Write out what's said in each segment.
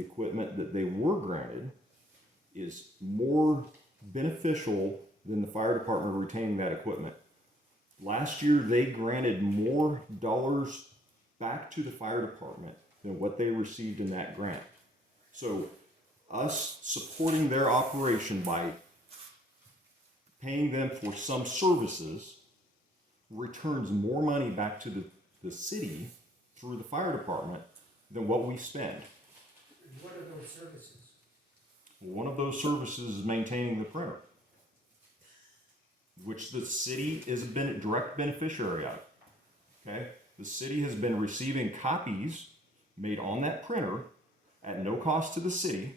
the equipment that they were granted is more beneficial than the fire department retaining that equipment. Last year, they granted more dollars back to the fire department than what they received in that grant. So us supporting their operation by paying them for some services returns more money back to the city through the fire department than what we spend. What are those services? One of those services is maintaining the printer, which the city is a direct beneficiary of. Okay? The city has been receiving copies made on that printer at no cost to the city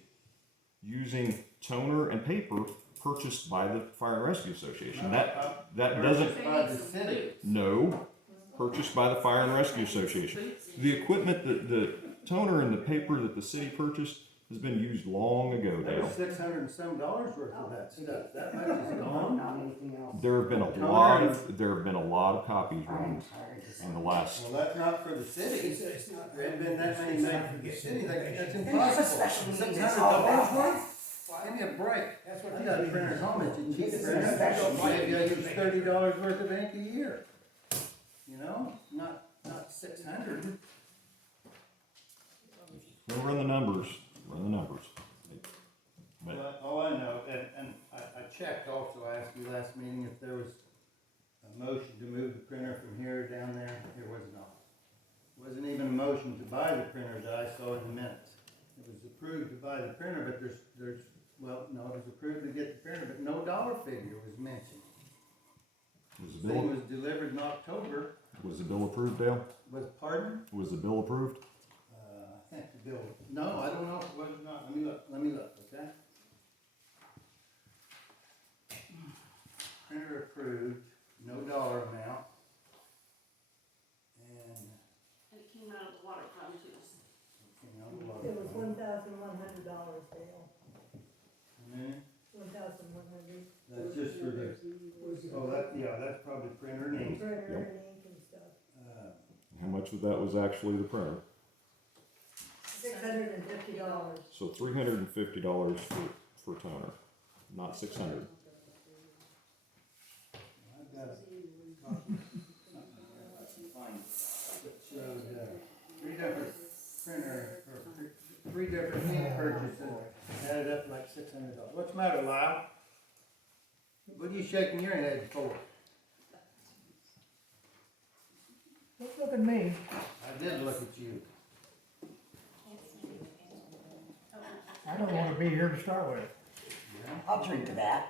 using toner and paper purchased by the Fire and Rescue Association. That doesn't... By the city. No, purchased by the Fire and Rescue Association. The equipment, the toner and the paper that the city purchased has been used long ago, That Dale. was $600 and some worth of that stuff. That much is gone. Not anything else. There have been a lot of copies run in the last. Well, that's not for the city. It's not. There ain't been that many made for the city. That's It's impossible. special meetings, $600 it's all about- worth? Give me a break. That's what I these got a meetings printer at are. home. It's a cheap This is printer. a special Maybe I meeting. use $30 worth of ink a year. You know, not 600. We'll run the numbers. But Well, all I know, and I checked also, I asked you last meeting if there was a motion to move the printer from here down there. There was not. Wasn't even a motion to buy the printer that I saw in the minutes. It was approved to buy the printer, but well, no, it was approved to get the printer, but no dollar figure was mentioned. was The thing was delivered in October. the bill approved, Dale? Pardon? Was the bill approved? I think the bill, no, I don't know if it was or not. Let me look, okay? Printer approved, no dollar amount. And, it came out of the water fund too. you know, It was $1,100, Dale. and 1,100. that's just for the, that's probably printer and ink. Printer Yep. and ink and stuff. How much of that was actually the printer? $650. So $350 for toner, not $600. I've got a copy. I can find it. It showed, three different ink purchases, added up like $600. What's the matter, Lyle? What are you shaking your head for? Don't look at me. I did look at you. I don't wanna be here to start with. I'll drink to that.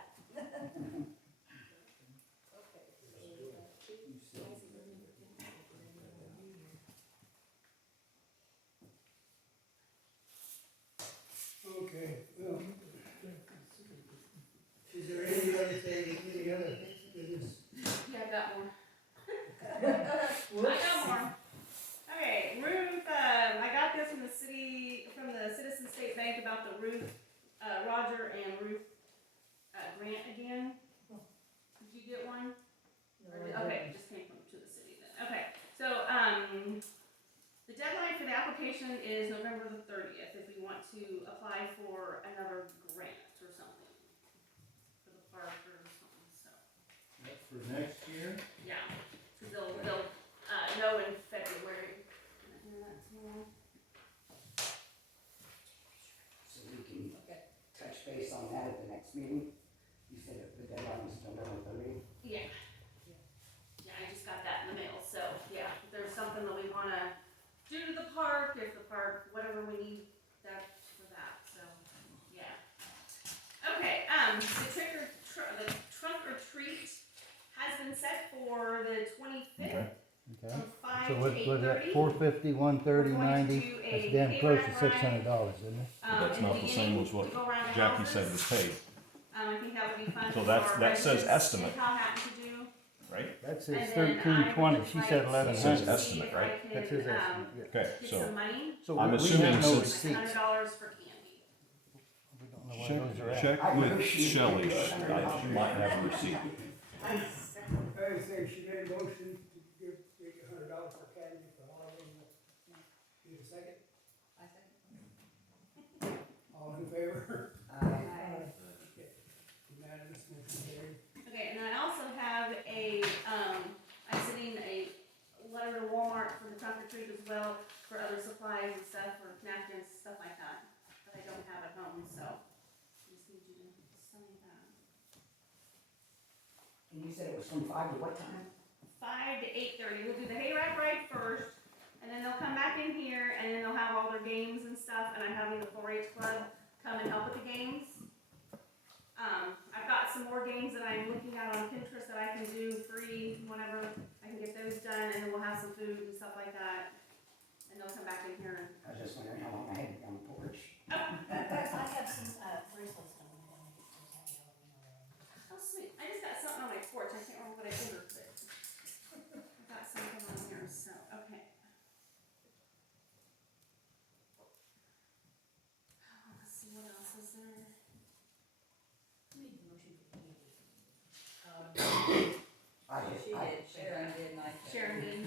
Okay, well. Is there any other thing, any other business? Yeah, I got more. I got more. Okay, Ruth, I got this from the Citizen State Bank about the Ruth, Roger and Ruth, grant again. Did you get one? Okay, it just came to the city then. Okay, so, the deadline for the application is November the 30th if we want to apply for another grant or something. For the park or something, so. That's for next year? Yeah, cause they'll know in February. So we can touch base on that at the next meeting. You said if the deadline is November 30th. Yeah. Yeah, I just got that in the mail, so, yeah, if there's something that we wanna do to the park, whatever we need that, for that, so, yeah. Okay, the trunk or treat has been set for the 25th. Okay. From 5 So to what was that, 8:30. 450, 130, We're going to 90? do a That's damn close to payback $600, isn't it? That's in not the same as what beginning, we go around the Jackie houses. said was paid, I think that would be fun. So for that's- our that says residents estimate. in Powhatan to do. right? That And says then 1320, I she would said like to It says 1100. see estimate, if right? I That's can, his estimate, yeah. Okay, get so some money, So I'm we assuming have no since- receipts. $600 for candy. We don't know where those are at. check with Shelley, I might have a receipt. I say she made a motion to give $100 for candy for Halloween. Need a second? I second. favor? Aye. Unanimous, motion carried. Okay, and I also have I'm sending a letter to Walmart for the trunk or treat as well, for other supplies and stuff, for napkins, stuff like that I don't have at home, so just need you to sign that. And you said it was from 5 to what time? 5 to 8:30. We'll do the hayride ride first, and then they'll come back in here, and then they'll have all their games and stuff, and I'm having the 4-H club come and help with the games. I've got some more games that I'm looking at on Pinterest that I can do free whenever I can get those done, and then we'll have some food and stuff like that. And they'll come back in here. I was just wondering how long I had to be on the porch. I have some, bracelets coming in. Oh, sweet. I just got something on my porch. I can't remember what I ordered, but I got something on here, so, okay. Let's see, what else is there? Made the motion for candy. I did. She did, Sharon did, and I. Sharon did.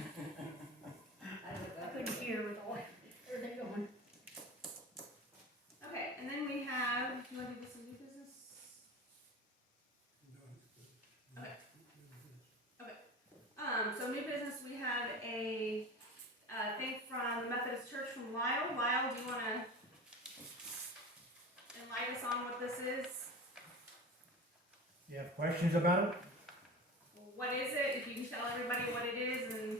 I couldn't hear with all, everything going. Okay, and then we have, do you want to do some new business? So new business, we have a, thing from the Methodist Church from Lyle. Lyle, do you wanna enlighten us on what this is? You have questions about it? What is it? If you can tell everybody what it is and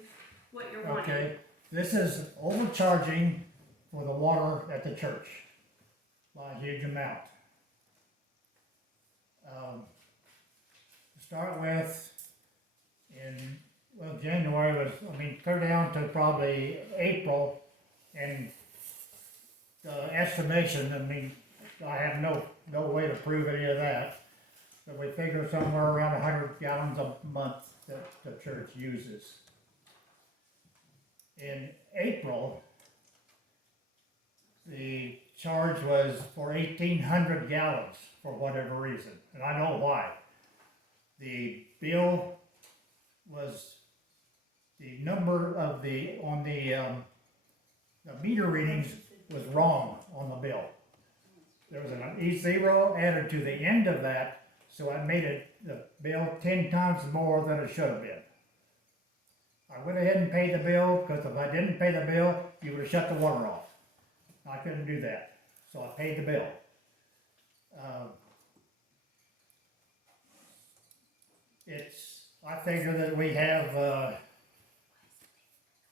what you're wanting. Okay, this is overcharging for the water at the church by a huge amount. To start with, January was, clear down to probably April, and the estimation, I have no way to prove any of that, but we figure somewhere around 100 gallons a month that the church uses. In April, the charge was for 1,800 gallons for whatever reason, and I know why. The bill was, the number of the meter readings was wrong on the bill. There was an E0 added to the end of that, so I made it, the bill 10 times more than it should have been. I went ahead and paid the bill, because if I didn't pay the bill, you would have shut the water off. I couldn't do that, so I paid the bill. I figure that we have,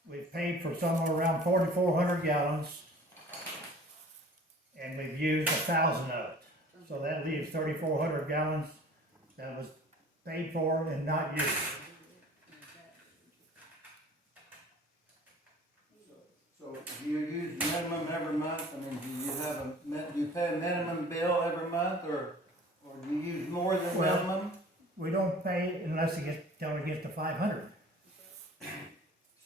we've paid for somewhere around 4,400 gallons, and we've used 1,000 of it. So that leaves 3,400 gallons that was paid for and not used. So do you use minimum every month? Do you have do you pay a minimum bill every month, or do you use more than Well, minimum? We don't pay unless it gets, till it gets to 500. So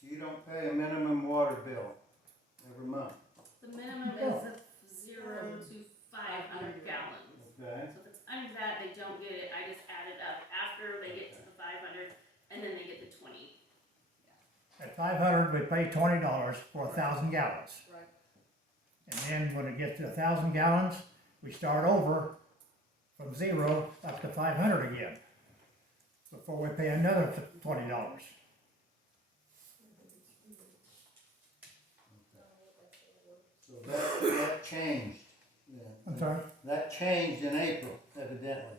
you don't pay a minimum water bill every month? The minimum is 0 to 500 gallons. Okay. So if it's under that, they don't get it. I just add it up after they get to the 500, and then they get the 20. At 500, we pay $20 for 1,000 gallons. Right. And then when it gets to 1,000 gallons, we start over from 0 up to 500 again, before we pay another $20. So that changed then? I'm sorry? That changed in April, evidently.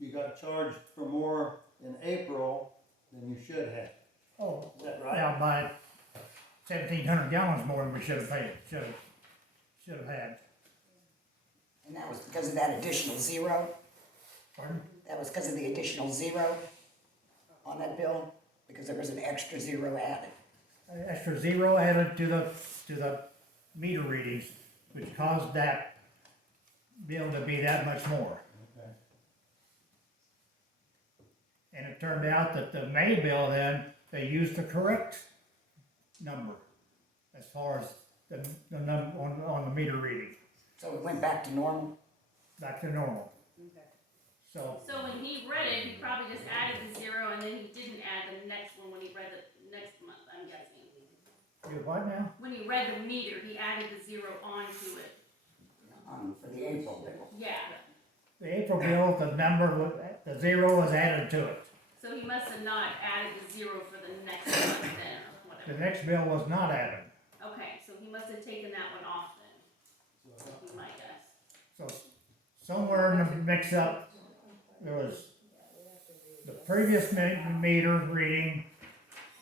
You got charged for more in April than you should have. Oh, Is that right? now by 1,700 gallons more than we should have paid, should have had. And that was because of that additional 0? Pardon? That was because of the additional 0 on that bill? Because there was an extra 0 added? An extra 0 added to the meter readings, which caused that bill to be that much more. Okay. And it turned out that the May bill then, they used the correct number as far as the number on the meter reading, So it went back to normal? back to normal. So, So when he read it, he probably just added the 0, and then he didn't add the next one when he read the next month, I'm guessing. you what now? When he read the meter, he added the 0 onto it. For the April bill? April bill, the zero was added to it. So he must have not added the zero for the next month then, or The whatever. next bill was not added. Okay, so he must have taken that one off then, would be my guess. So somewhere in the mix-up, there was the previous meter reading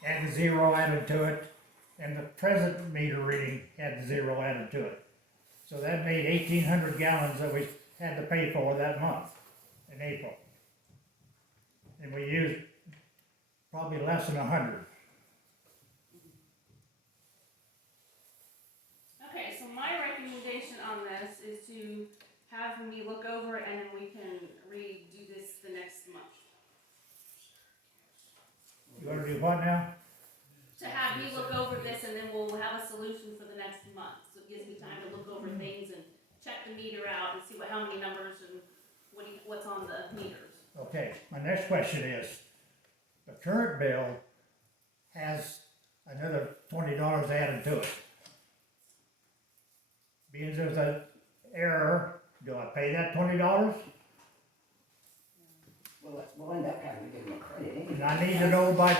had the zero added to it, and the present meter reading had the zero added to it. So that made 1,800 gallons that we had to pay for that month in April. And we used probably less than 100. Okay, so my recommendation on this is to have me look over it and then we can redo this the next month. You wanna do what now? To have me look over this and then we'll have a solution for the next month. So it gives me time to look over things and check the meter out and see how many numbers and what's on the meters. Okay, my next question is, the current bill has another $20 added to it. Being there's an error, do I pay that $20? We'll end up having to give them a credit anyway. And I need to know by,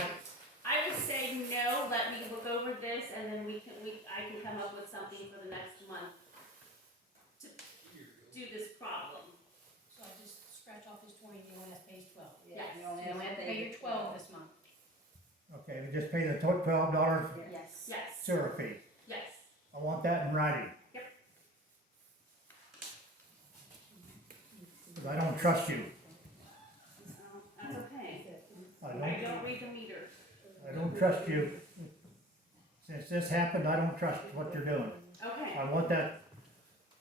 I would say no, let me look over this and then I can come up with something for the next month to do this problem. So I just scratch off his 20, you only have to pay his 12. Yes. You only You only have to pay your 12 this month. okay, we just pay the $12 Yes. Yes, sewer fee. yes. I want that in writing. Yep. Because I don't trust you. That's okay. I I don't, don't read the meter. I don't trust you. Since this happened, I don't trust what you're doing. Okay. I want that,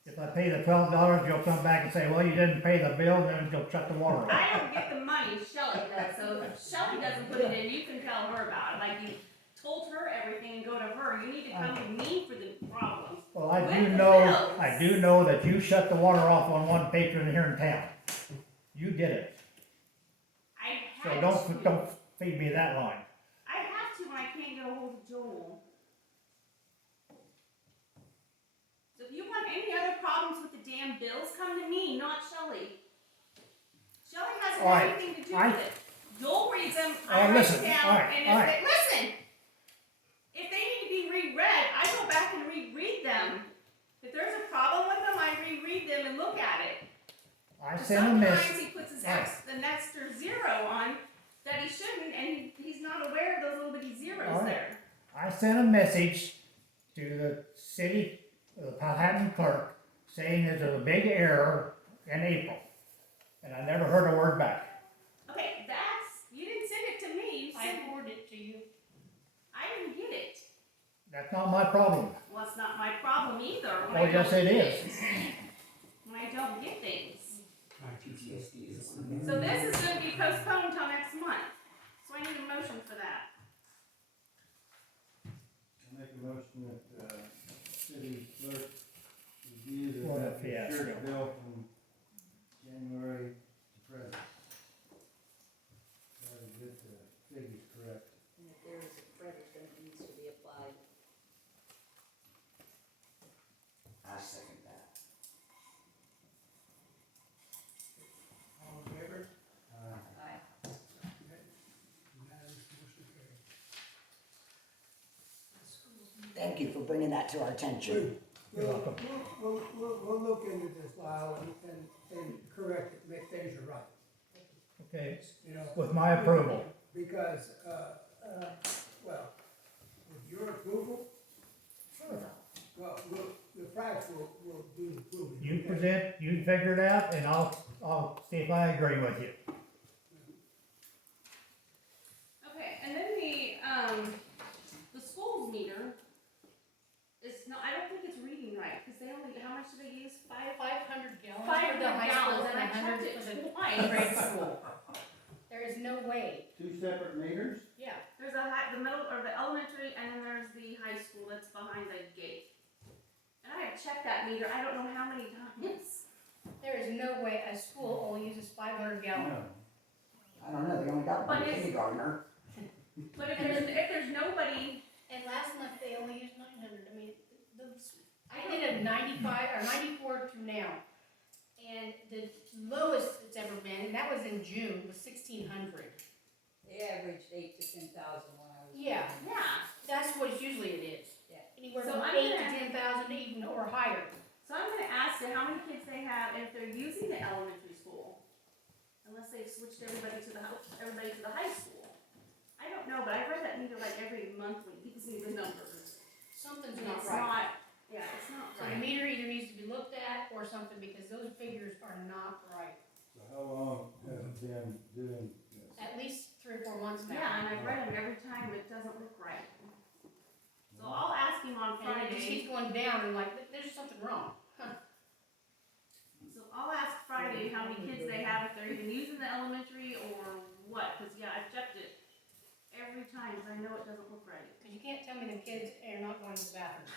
if I pay the $12, you'll come back and say, well, you didn't pay the bill, then you'll shut the water off. I don't get the money, Shelley does, so if Shelley doesn't put it in, you can tell her about it, like you told her everything and go to her, you need to come to me for the problems. Well, I With do the know, bills. I do know that you shut the water off on one patron here in town. You did it. I So had don't to. feed me that line. I have to when I can't get a hold of Joel. So if you want any other problems with the damn bills, come to me, not Shelley. Shelley hasn't All had right, anything to do I- with it. Joel reads them, All I right, write listen, them down, all right, and all if right. they, listen! If they need to be reread, I go back and reread them. If there's a problem with them, I reread them and look at it. I sent a message. Sometimes he puts his Right. an extra zero on that he shouldn't, and he's not aware of those little bitty zeros All right. there. I sent a message to the city, the Powhattan clerk, saying that there's a big error in April. And I never heard a word back. Okay, you didn't send it to me, you I sent, forwarded it to you. I didn't get it. That's not my problem. Well, it's not my problem either. When Oh, I yes, don't it get is. When I don't get things. PTSD is one. So this is gonna be postponed till next month. So I need a motion for that. I make a motion that, city clerk review the What a fiasco. church bill from January to present. Try to get the figures correct. And if there is a credit that needs to be applied. I second that. All in favor? Aye. Unanimous, motion carried. Thank you for bringing that to our attention. You're welcome. We'll look into this, Lyle, and correct it, make things right, Okay, you know? with my approval. Because, well, with your approval, well, the facts will do the proving. You present, you figure it out, and I'll see if I agree with you. Okay, and then the schools meter is not, I don't think it's reading right, cause they only, how much do they use? 500 gallons 500 for the high school gallons, and and I checked 100 it for the twice. grade school. There is no way. Two separate meters? Yeah. There's the middle, or the elementary, and then there's the high school that's behind the gate. And I have checked that meter, I don't know how many times. There is no way a school only uses 500 gallons. No. I don't know, they only got one But it's- kindergartner. But if there's nobody, And last month they only used 900. I mean, I did a 95 or 94 to now. And the lowest it's ever been, and that was in June, was 1,600. They averaged 8 to 10,000 when I was. Yeah. reading. Yeah, That's what usually it is. Yeah. Anywhere So from I'm 8 to gonna- 10,000 even, or higher. so I'm gonna ask you how many kids they have, and if they're using the elementary school, unless they've switched everybody to the high school. I don't know, but I read that meter like every month when he gives me the numbers. Something's And not it's right. not, yeah, it's not So the right. meter either needs to be looked at or something, because those figures are not right. So how long has it been doing this? At least 3 or 4 months now. Yeah, and I've read them every time, it doesn't look right. So I'll ask him on And it just Friday, keeps going down, and like, there's something wrong. so I'll ask Friday how many kids they have, if they're even using the elementary or what, cause yeah, I've checked it every time, cause I know it doesn't look right. Because you can't tell me the kids are not going to the bathroom.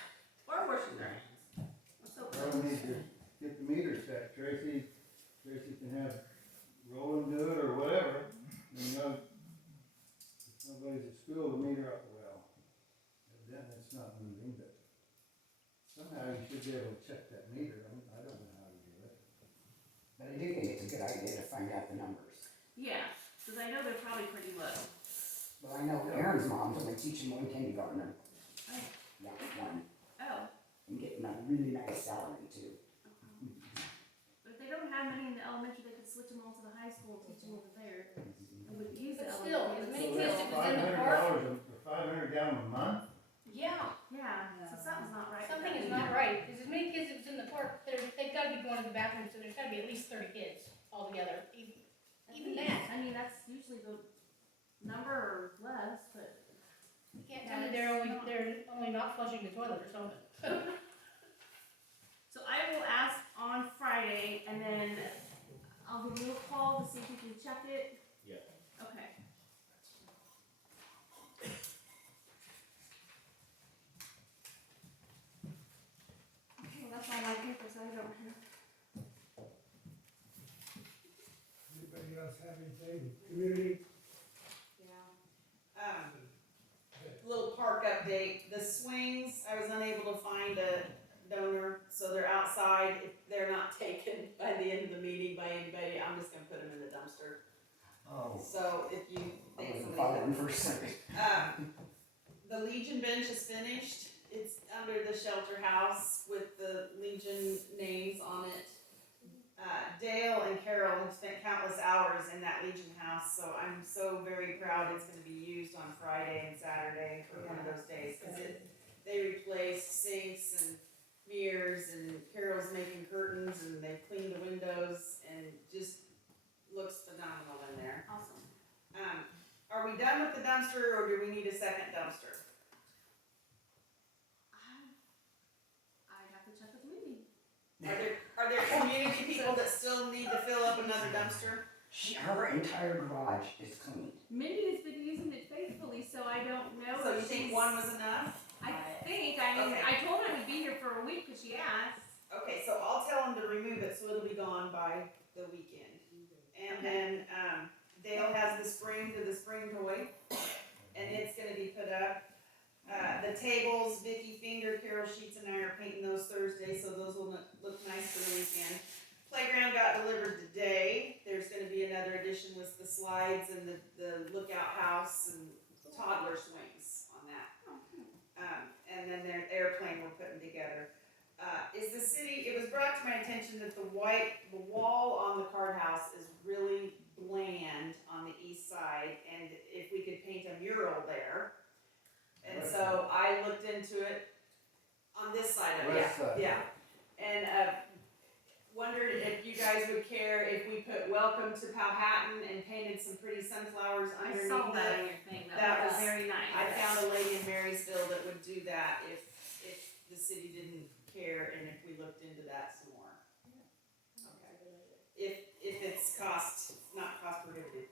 Or washing their hands. So, Well, we need to get the meter checked, Tracy can have Roland do it or whatever, you know, if nobody's at school, the meter up, well, evidently it's not moving, but somehow you should be able to check that meter, I don't know how to do it. But I do think it's a good idea to find out the numbers. yeah, cause I know they're probably pretty low. Well, I know Aaron's mom's only teaching one kindergartner. Oh. That one, Oh, and getting a really nice salary too. but if they don't have many in the elementary, they could switch them all to the high school, teach them over there, and we could use the But still, elementary. as many So kids that's that was in the $500 park. or $500 down a month? Yeah, Yeah, so something's not right. with something that is meter. not right. Because as many kids that was in the park, they've got to be going to the bathroom, so there's got to be at least 30 kids altogether. Even that. I mean, that's usually the number or less, but. You can't tell me they're only not flushing the toilet or something. So I will ask on Friday, and then I'll give you a call to see if you can check it. Yeah. Okay. Okay, well, that's all my papers, I don't have. Anybody else have anything, community? Yeah. Little park update, the swings, I was unable to find a donor, so they're outside, if they're not taken by the end of the meeting by anybody, I'm just gonna put them in the dumpster. Oh. So if you I think wasn't somebody. following for a second. The Legion bench is finished, it's under the shelter house with the Legion names on it. Dale and Carol have spent countless hours in that Legion house, so I'm so very proud it's gonna be used on Friday and Saturday for one of those days, cause they replaced sinks and mirrors, and Carol's making curtains, and they've cleaned the windows, and just looks phenomenal in there. Awesome. Are we done with the dumpster, or do we need a second dumpster? I have to check with Mindy. Are there community people that still need to fill up another dumpster? Her entire garage is cleaned. Mindy has been using it faithfully, so I don't know. So you if think she's- one was enough? I think, I mean, Okay. I told her I would be here for a week, cause she asked. Okay, so I'll tell them to remove it, so it'll be gone by the weekend. And then, Dale has the spring toy, and it's gonna be put up. The tables, Vicky Finger, Carol Sheets and I are painting those Thursday, so those will look nice for the weekend. Playground got delivered today, there's gonna be another addition with the slides and the lookout house and toddler swings on that. And then their airplane we're putting together. It was brought to my attention that the wall on the card house is really bland on the east side, and if we could paint a mural there. And so I looked into it on this side of it, West side. yeah. And, wondered if you guys would care if we put welcome to Powhattan and painted some pretty sunflowers I underneath saw that it. on your thing, That that was was- very nice. I found a lady in Marysville that would do that if the city didn't care and if we looked into that some more. Okay. If it's not cost prohibitive.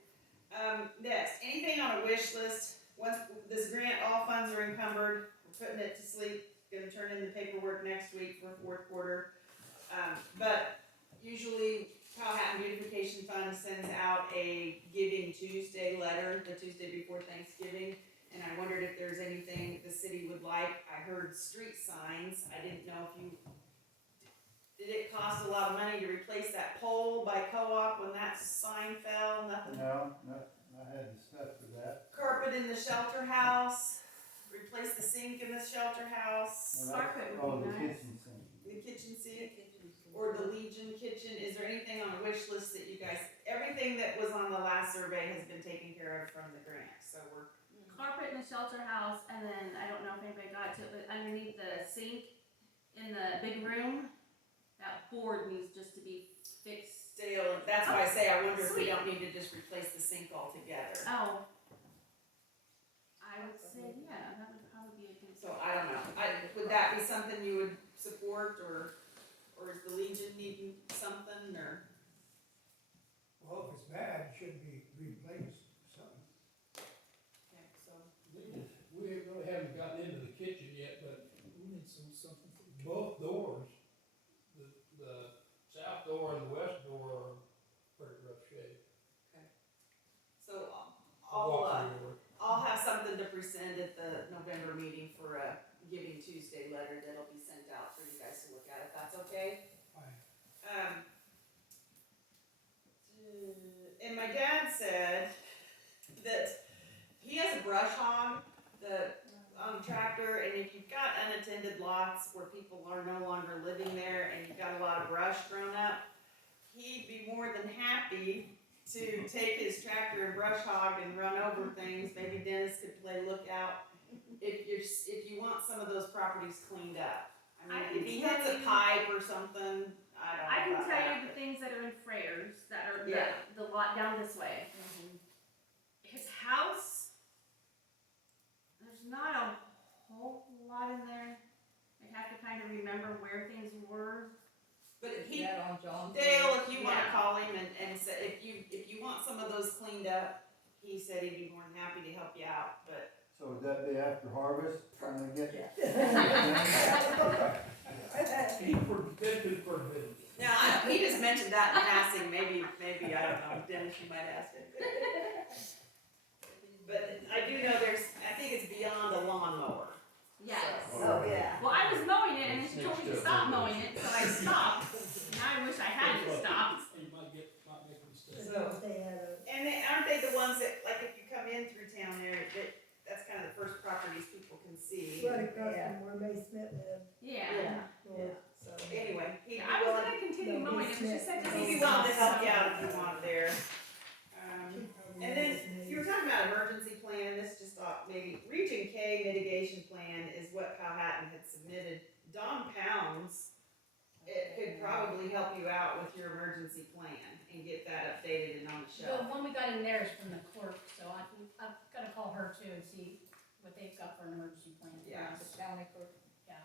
Next, anything on a wish list, once this grant, all funds are encumbered, we're putting it to sleep, gonna turn in the paperwork next week for fourth quarter. But usually Powhatan Beautification Fund sends out a Giving Tuesday letter, the Tuesday before Thanksgiving. And I wondered if there's anything the city would like. I heard street signs. I didn't know if you Did it cost a lot of money to replace that pole by co-op when that sign fell? Nothing. No, I had the stuff for that. Carpet in the shelter house, replace the sink in the shelter house, Carpet Oh, would the be nice. kitchen sink. the kitchen sink, or the Legion kitchen. Is there anything on the wish list that you guys, everything that was on the last survey has been taken care of from the grant, so we're, Carpet in the shelter house, and then, I don't know if anybody got to it, but underneath the sink in the big room, that board needs just to be fixed. stale. That's why I say I wonder if we Sweet. don't need to just replace the sink altogether. Oh. I would say, yeah, that would probably be a good. So I don't know, would that be something you would support, or is the Legion needing something, or? Well, if it's bad, it should be replaced, something. Okay, so, We really haven't gotten into the kitchen yet, but we need something for both doors. The south door and the west door are pretty rough shape. so Walk-through door. I'll have something to present at the November meeting for a Giving Tuesday letter that'll be sent out for you guys to look at, if that's okay. Fine. And my dad said that he has a brush hog, on the tractor, and if you've got unattended lots where people are no longer living there and you've got a lot of brush grown up, he'd be more than happy to take his tractor and brush hog and run over things. Maybe Dennis could play lookout if you want some of those properties cleaned up. I I mean, can if he tell hits a you- pipe or something, I don't know I can about tell that, you the but- things that are in Freyr's, that are Yeah. the lot down this way. His house, there's not a whole lot in there. I'd have to kind of remember where things were. But he, That on John. Dale, if you wanna Yeah. call him and say, if you want some of those cleaned up, he said he'd be more than happy to help you out, but. So would that be after harvest, when they get? That'd be pretty big. Now, he just mentioned that in passing, maybe, I don't know, Dennis, you might ask him. But I do know I think it's beyond a lawnmower. Yes. Oh, yeah. Well, I was mowing it, and then she told me to stop mowing it, so I stopped. Now I wish I hadn't stopped. You might make a mistake. And aren't they the ones that, like, if you come in through town there, that's kind of the first properties people can see. Right across from where May Smith lived. Yeah. So anyway, he'd be I was willing, gonna continue mowing it, but she said just. he'd be willing to help you out if you want there. And then you were talking about emergency plan, this just thought maybe Region K mitigation plan is what Powhatan had submitted. Don Pounds, it could probably help you out with your emergency plan and get that updated and on the The shelf. one we got in there is from the clerk, so I've gotta call her too and see what they've got for an emergency plan. Yeah. The county clerk. Yeah.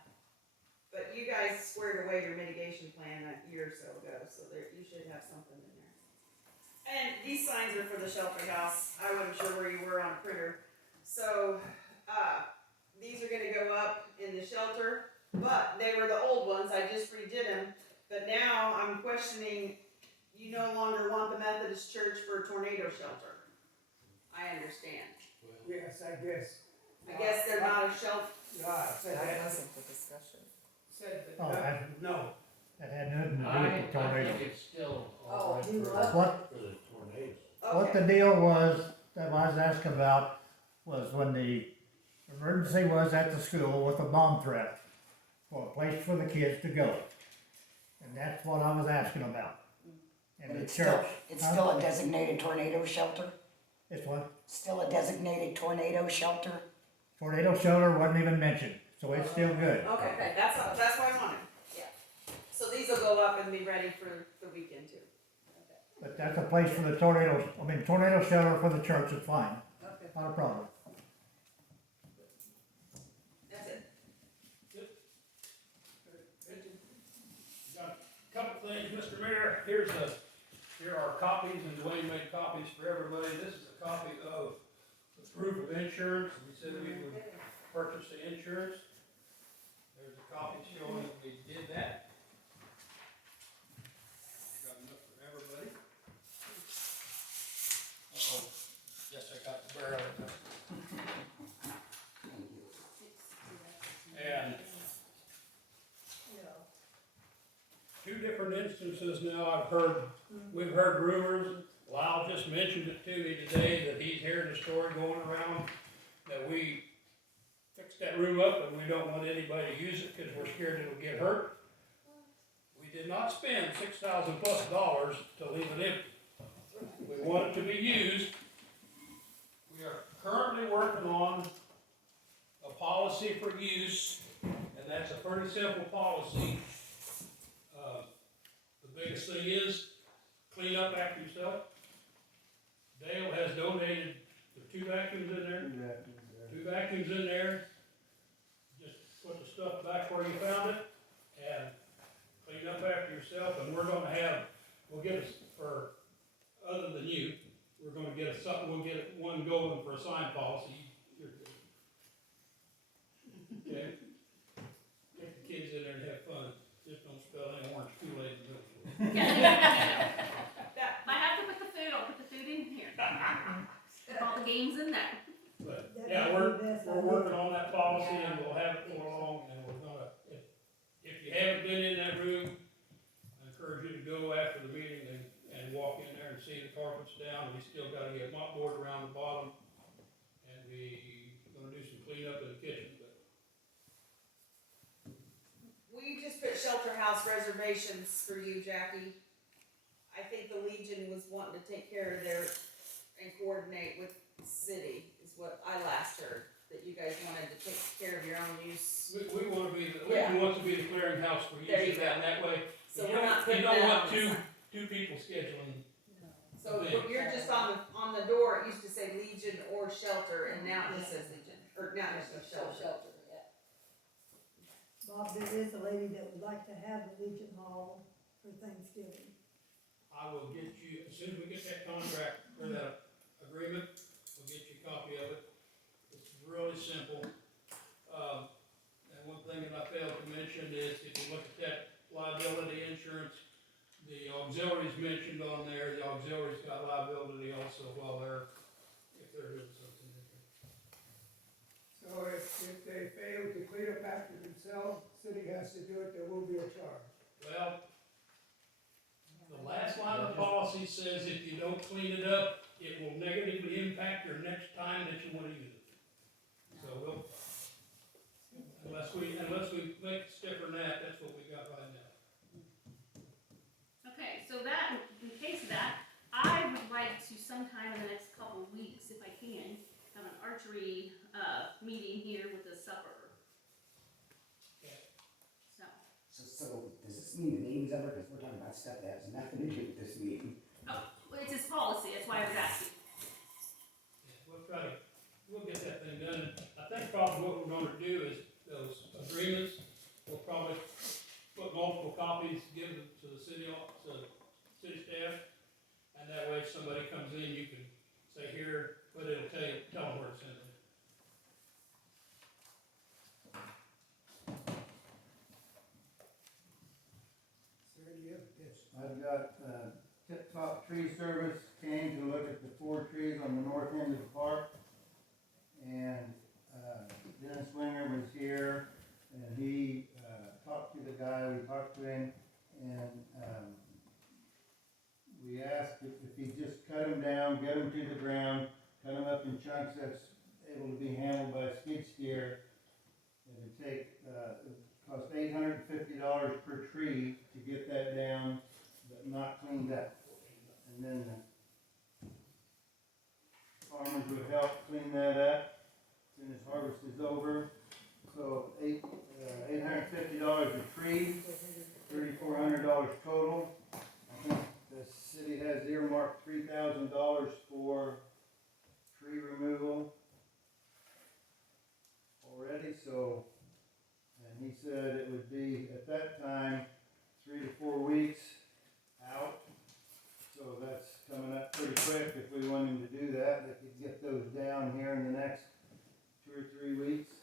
But you guys squared away your mitigation plan a year or so ago, so you should have something in there. And these signs are for the shelter house. I wasn't sure where you were on a printer. So, these are gonna go up in the shelter, but they were the old ones, I just redid them. But now I'm questioning, you no longer want the Methodist Church for a tornado shelter. I understand. Yes, I guess. I guess they're not a shelter. Yeah, said that, wasn't the discussion. said Oh, that, no. That had nothing to do with the tornado. it's still all right What, for the tornadoes. what the deal was, that I was asking about, was when the emergency was at the school with a bomb threat, for a place for the kids to go. And that's what I was asking about. And the church. It's Huh? still a designated tornado shelter? It's what, Still a designated tornado shelter? tornado shelter wasn't even mentioned, so it's still good. Okay, that's what I wanted. Yeah. So these will go up and be ready for the weekend too. But that's a place for the tornadoes, tornado shelter for the church is fine, Okay. not a problem. That's it. Got a couple things, Mr. Mayor, here are copies, and Dwayne made copies for everybody. This is a copy of the proof of insurance. We said we would purchase the insurance. There's a copy showing that we did that. Got enough for everybody. Uh-oh, yes, I got the barrel. And two different instances now, we've heard rumors, Lyle just mentioned it to me today, that he's hearing the story going around, that we fixed that room up and we don't want anybody to use it because we're scared it'll get hurt. We did not spend $6,000+ to leave it empty. We want it to be used. We are currently working on a policy for use, and that's a pretty simple policy. The biggest thing is clean up after yourself. Dale has donated the 2 vacuums in there. 2 vacuums in there. Just put the stuff back where you found it and clean up after yourself. And we'll get us, for other than you, we're gonna get we'll get one going for a sign policy. You're good. Okay? Get the kids in there and have fun. Just don't spell any orange Kool-Aid in the middle. If I have to put the food, I'll put the food in here. Put all the games in there. But, That yeah, would be best we're idea. working on that policy and we'll have it for long, and we're gonna, if you haven't been in that room, I encourage you to go after the meeting and walk in there and see the carpet's down. We still gotta get mopboard around the bottom, and we gonna do some cleanup in the kitchen, but We just put shelter house reservations for you, Jackie. I think the Legion was wanting to take care of their, and coordinate with the city, is what I last heard, that you guys wanted to take care of your own use. we wanna be, Yeah. we want to be the clearinghouse for There you using that, and that way, So you we're not don't, putting you don't that want on the sign. two people scheduling. So Okay. you're just on the door, it used to say Legion or shelter, and now it just says Legion, or now it just says shelter. Bob, there is a lady that would like to have the Legion Hall for Thanksgiving. I will get you, as soon as we get that contract, or that agreement, we'll get you a copy of it. It's really simple. And one thing that I failed to mention is, if you look at that liability insurance, the auxiliaries mentioned on there, the auxiliaries got liability also while if they're doing something different. So if they fail to clean up after themselves, city has to do it, there will be a charge. Well, the last line of the policy says if you don't clean it up, it will negatively impact your next time that you wanna use it. So unless we make it stiffer than that, that's what we got right now. Okay, so that, in case of that, I would like to sometime in the next couple of weeks, if I can, have an archery, meeting here with a supper. Okay. So, So does this mean the meeting's over? Because we're talking about stuff that has nothing to do with this meeting. well, it's his policy, that's why I was asking. Yeah, we'll get that thing done. I think probably what we're gonna do is those agreements, we'll probably put multiple copies, give them to the city staff, and that way if somebody comes in, you can say here, but it'll tell them where to send it. Sir, do you have this? I've got, Tip Top Tree Service came to look at the 4 trees on the north end of the park. And, Dennis Winger was here, and he, talked to the guy, we talked to him, and, we asked if he just cut them down, get them to the ground, cut them up in chunks that's able to be handled by a skid steer. It would take, cost $850 per tree to get that down, but not cleaned up. And then the farmers would help clean that up as soon as harvest is over. So $850 a tree, $3,400 total. I think the city has earmarked $3,000 for tree removal already, so, and he said it would be, at that time, 3 to 4 weeks out. So that's coming up pretty quick. If we want him to do that, they could get those down here in the next 2 or 3 weeks.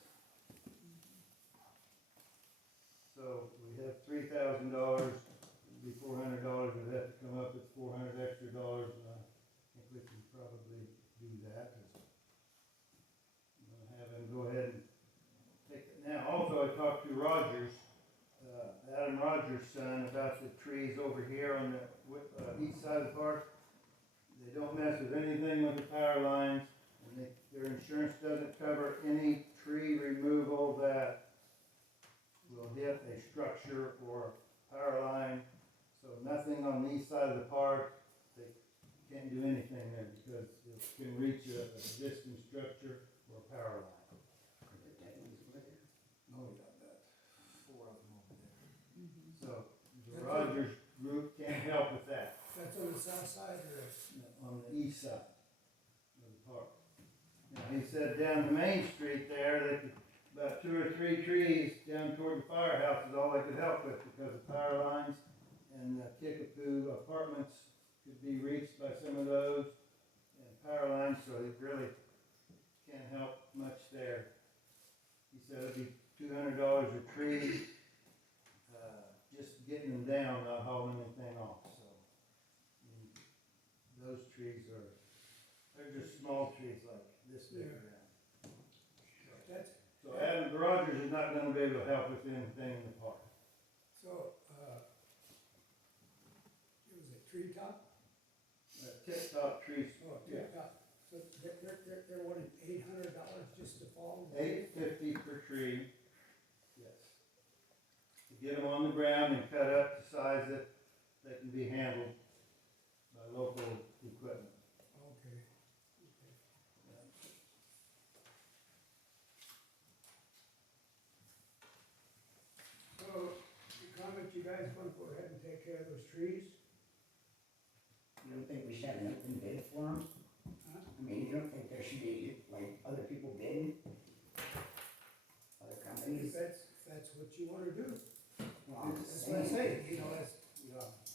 So we have $3,000, it'd be $400 trees over here on the east side of the park. They don't mess with anything with the power lines, and their insurance doesn't cover any tree removal that will hit a structure or power line. So nothing on the east side of the park, they can't do anything there because it can reach a existing structure or power line. Are the dead ones over there? No, we got that. 4 of them over there. So the Rogers group can't help with that. That's on the south side or? On the east side of the park. Now, he said down the main street there, that about 2 or 3 trees down toward the firehouse is all they could help with because the power lines and the Kickapoo apartments could be reached by some of those and power lines, so he really can't help much there. He said it'd be $200 a tree, just getting them down, not hauling anything off. So those trees they're just small trees like this big around. That's, So Adam Rogers is not gonna be able to help with anything in the park. so, it was a treetop? Tip-top trees, Oh, treetop. So they're wanting $800 just to fall? $850 per tree, yes. To get them on the ground and cut up to size that they can be handled by local equipment. Okay. So, the comment, you guys want to go ahead and take care of those trees? You don't think we should have an open bid for them? Huh? I mean, you don't think there should be, like, other people bidding? Other If companies? that's what you want to do. Well, I'm That's just what I saying. say,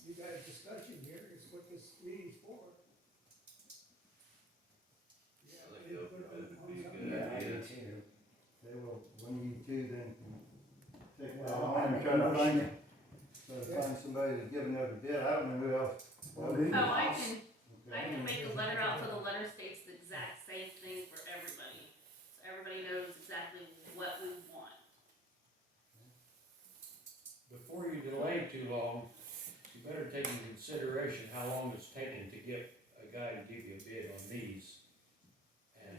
you guys' discussion here is what this meeting's for. Yeah, Like input open bid would on be something. good. Yeah, I do too. They will, when you two then can take that Well, on I and make try a to find, motion. find somebody to give another bid. I don't know who else. Well, who Oh, I knows? can make a letter out so the letter states the exact same thing for everybody. So everybody knows exactly what we want. Before you delay too long, you better take into consideration how long it's taking to get a guy to give you a bid on these. And,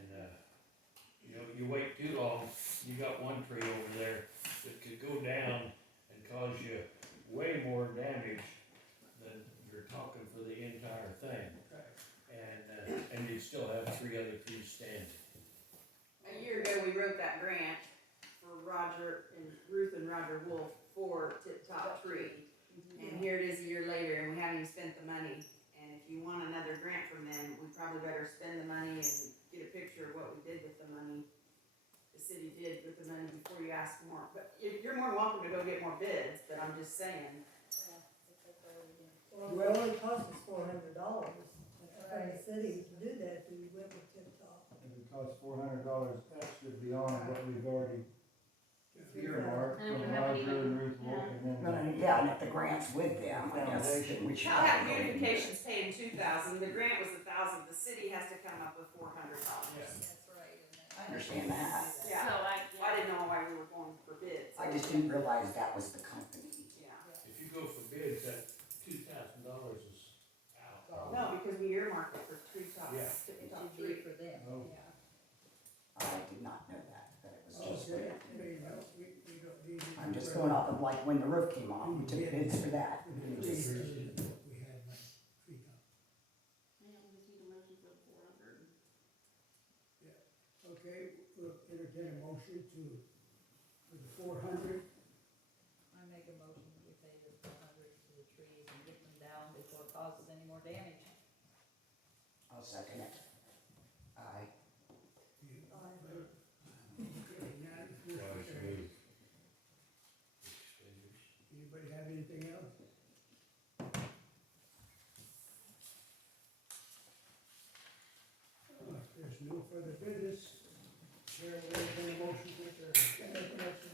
you wait too long, you got one tree over there that could go down and cause you way more damage than you're talking for the entire thing. And you still have 3 other trees standing. A year ago, we wrote that grant for Ruth and Roger Wolf for Tip Top Tree. And here it is a year later and we haven't even spent the money. And if you want another grant from them, we probably better spend the money and get a picture of what we did with the money. The city did with the money before you ask for more. But you're more than welcome to go get more bids, but I'm just saying. Well, it cost us $400 from the city to do that, if we went with Tip Top. It would cost $400 extra beyond what we've already earmarked And from we haven't Roger and even- Ruth Wolf and No, then. no, yeah, and if the grant's with them, I guess, then we should. Powhattan go ahead and do it. Beautification's paying $2,000, the grant was $1,000, the city has to come up with $400. I understand that. Yeah. So I didn't know why we were going for bids. I just didn't realize that was the company. Yeah. If you go for bids, that $2,000 is out. No, because we earmarked it for treetop, Yeah. Tip Top Tree. for them. Oh. I did not know that it was just. Okay, we don't need. I'm just going off of like when the roof came off, we took bids for that. We didn't just- We had like treetop. Yeah, we just need a motion for the 400. Okay, we'll entertain a motion for the 400. I make a motion that we pay the 400 to the trees and get them down before it causes any more damage. I'll second it. Aye. Anybody have anything else? If there's no further business, Chair will entertain a motion to adjourn.